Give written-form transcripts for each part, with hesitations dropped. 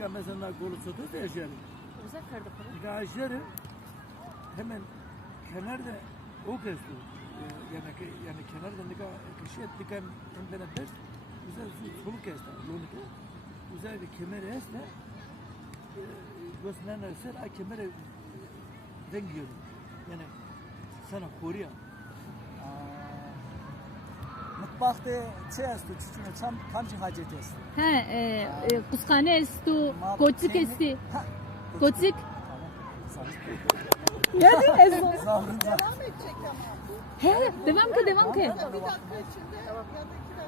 Nika mesela kolu sotu da yaşarım. Güzel kardı para. Nika yaşarım. Hemen kenarda o kesti. Yani kenarda nika kişi et nika hem bana ders. Güzel solu kesti. Lonika. Güzel bir kemer esne. Göğsünden eser. Ay kemere dengiyorum. Yani sana koruyor. Mutfakta şey estu, çuçunu tam hacet estu. Kuzkhane estu, koçik esti. Koçik. Ya değil mi? Zavrında. Devam edecek ama. He, devam ki. Bir dakika içinde ya da 2 dakika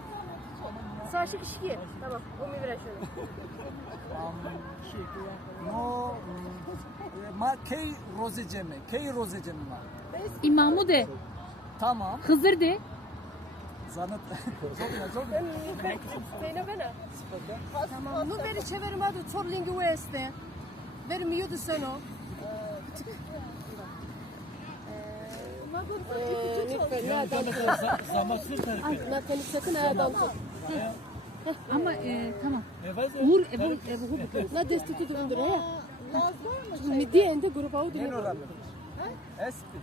anlatacağım. Saçı kişiye. Tamam, o mi biraz şöyle. No, ma key rozeceme, key rozeceme ma. İmamı de, Tamam. Hızır de. Zannet. Tamam. Nu veri çevirme adı tor lingueste. Vermiyordu sen o. Zamansız tarife. Nakani sakın ayadan tut. Ama tamam. Vur. Na destitut undura ya. Mi diende grupa o Yen oram. Espi.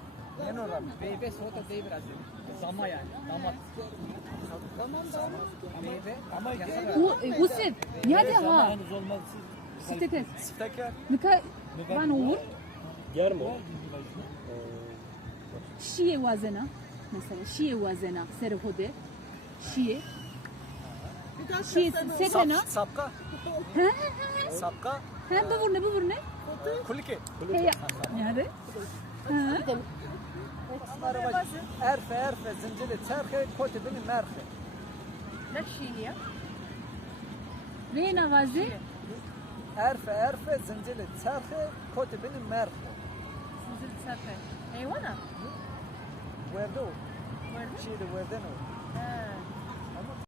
Yen oram. Meyve soğuta değil biraz. Zama yani. Damat. Meyve. Ama Hussein, niye ha? henüz olmaz. Sitete. Steker. Nika van uğur. Germo. Şiye vazena. Mesela şiye vazena. Serhode. Şiye. Şiye sekena. Sapka. Sapka. Hem bu ne? Kulike. Heya. Nerede? Araba. Erfe, zincirli, terhe, kote beni merhe. Ne şiiliye? Ve navazi. Erfe, zincirli, terhe, kote beni merhe. Sizin sefer. Eyvana. Verdo. Şiiri verden o. Ha.